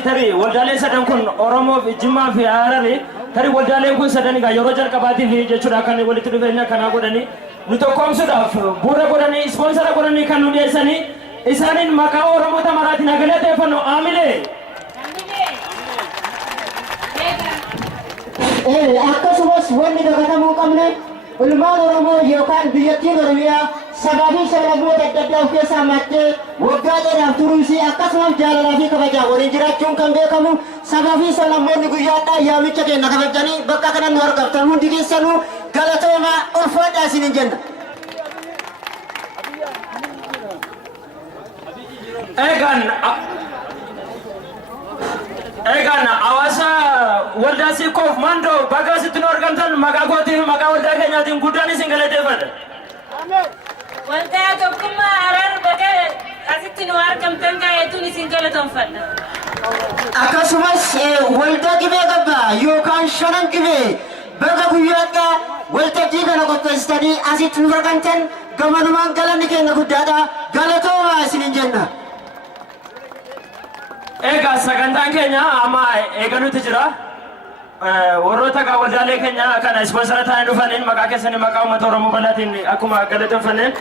Tari waldaaleen sadan kun Oromoof Jimmaa fi Harare tari waldaaleen kun sadan egaa yeroo jalqabaatii fi jechuudha kan walitti dhufeenya kanaa godhanii nu tokkoomsuudhaaf bu'uura godhanii ispoonsara godhanii kan nu dhiyeessanii isaaniin maqaa Oromoota maraatiin galateeffannu aamilee. Akkasumas wanni dagatamuu qabne ilmaan Oromoo yookaan biyyattiin Oromiyaa sababii sablammoota adda addaa of keessaa hammattee waggaa dheeraaf turuusii akkasumas jaalalaa fi kabajaa waliin jiraachuun kan beekamu sababii sablammoonni guyyaadhaa yaamicha keenya kabajanii bakka kanatti nu argamtan hundi keessanuu galatoomaa ulfaadhaa isiniin jenna. Egan awasa waldaa siikoof mandoo bakka asitti nu argamtan maqaa kootii fi maqaa waldaa keenyaatiin guddaan isin galateeffadha. Waldaa tokkummaa Harar bakka asitti nu argamtan kaayetuun isin galatoomfadha. Akkasumas waldaa qibee gabbaa yookaan shanan qibee bakka guyyaadhaa waltajjii kana qopheessitanii asitti nu argamtan gamanumaan galanni keenya guddaadha. Galatoomaa isiniin jenna. Egaa sagantaan keenya amma eegaluutti jira. Warroota waldaalee keenya kana ispoonsara ta'anii dhufaniin maqaa keessanii maqaa uummata Oromoo bal'aatiin akkuma galateeffanneen